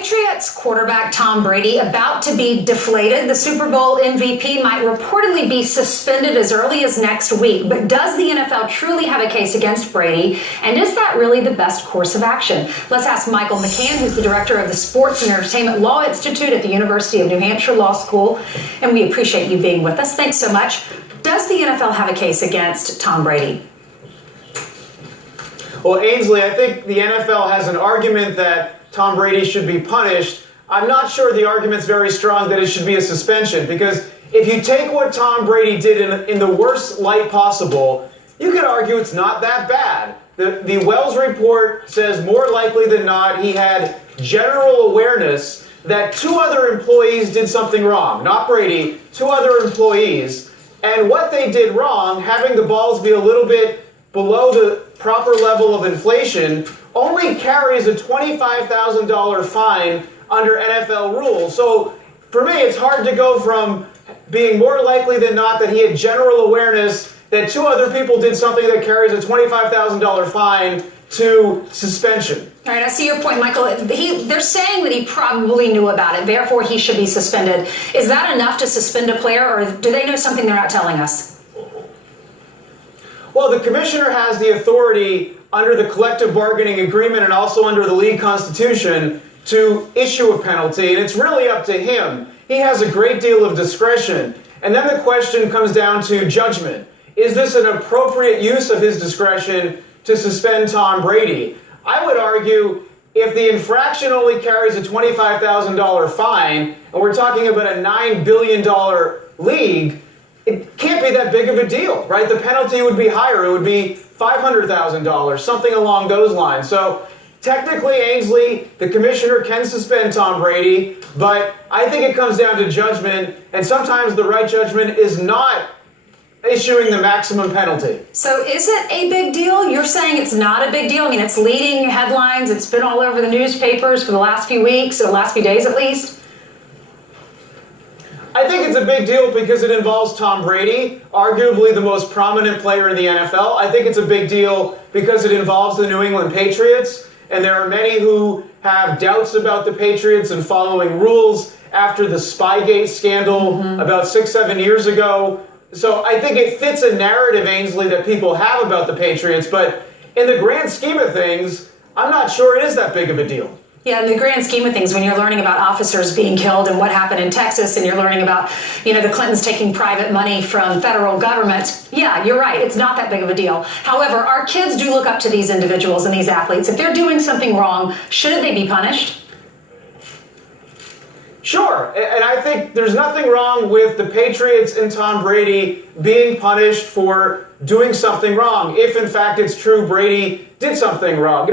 Patriots quarterback Tom Brady about to be deflated. The Super Bowl MVP might reportedly be suspended as early as next week. But does the NFL truly have a case against Brady? And is that really the best course of action? Let's ask Michael McCann, who's the director of the Sports and Entertainment Law Institute at the University of New Hampshire Law School. And we appreciate you being with us. Thanks so much. Does the NFL have a case against Tom Brady? Well, Ainsley, I think the NFL has an argument that Tom Brady should be punished. I'm not sure the argument's very strong that it should be a suspension, because if you take what Tom Brady did in the worst light possible, you could argue it's not that bad. The Wells report says more likely than not he had general awareness that two other employees did something wrong. Not Brady, two other employees. And what they did wrong, having the balls be a little bit below the proper level of inflation, only carries a $25,000 fine under NFL rules. So for me, it's hard to go from being more likely than not that he had general awareness that two other people did something that carries a $25,000 fine to suspension. All right, I see your point, Michael. They're saying that he probably knew about it, therefore he should be suspended. Is that enough to suspend a player, or do they know something they're not telling us? Well, the commissioner has the authority under the collective bargaining agreement and also under the league constitution to issue a penalty, and it's really up to him. He has a great deal of discretion. And then the question comes down to judgment. Is this an appropriate use of his discretion to suspend Tom Brady? I would argue if the infraction only carries a $25,000 fine, and we're talking about a $9 billion league, it can't be that big of a deal, right? The penalty would be higher. It would be $500,000, something along those lines. So technically, Ainsley, the commissioner can suspend Tom Brady, but I think it comes down to judgment, and sometimes the right judgment is not issuing the maximum penalty. So is it a big deal? You're saying it's not a big deal? I mean, it's leading headlines. It's been all over the newspapers for the last few weeks, or the last few days at least. I think it's a big deal because it involves Tom Brady, arguably the most prominent player in the NFL. I think it's a big deal because it involves the New England Patriots, and there are many who have doubts about the Patriots and following rules after the Spygate scandal about 6-7 years ago. So I think it fits a narrative, Ainsley, that people have about the Patriots, but in the grand scheme of things, I'm not sure it is that big of a deal. Yeah, in the grand scheme of things, when you're learning about officers being killed and what happened in Texas, and you're learning about, the Clintons taking private money from federal government, yeah, you're right, it's not that big of a deal. However, our kids do look up to these individuals and these athletes. If they're doing something wrong, shouldn't they be punished? Sure, and I think there's nothing wrong with the Patriots and Tom Brady being punished for doing something wrong, if in fact it's true Brady did something wrong.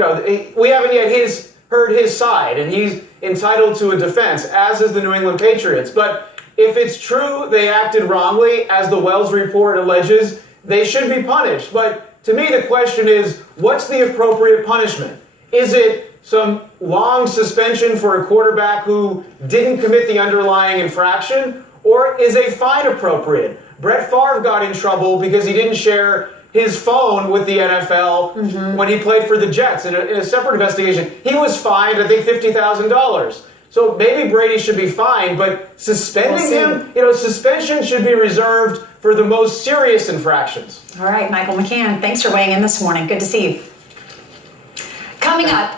We haven't yet heard his side, and he's entitled to a defense, as is the New England Patriots. But if it's true they acted wrongly, as the Wells report alleges, they should be punished. But to me, the question is, what's the appropriate punishment? Is it some long suspension for a quarterback who didn't commit the underlying infraction? Or is a fine appropriate? Brett Favre got in trouble because he didn't share his phone with the NFL when he played for the Jets in a separate investigation. He was fined, I think, $50,000. So maybe Brady should be fined, but suspending him, suspension should be reserved for the most serious infractions. All right, Michael McCann, thanks for weighing in this morning. Good to see you. Coming up.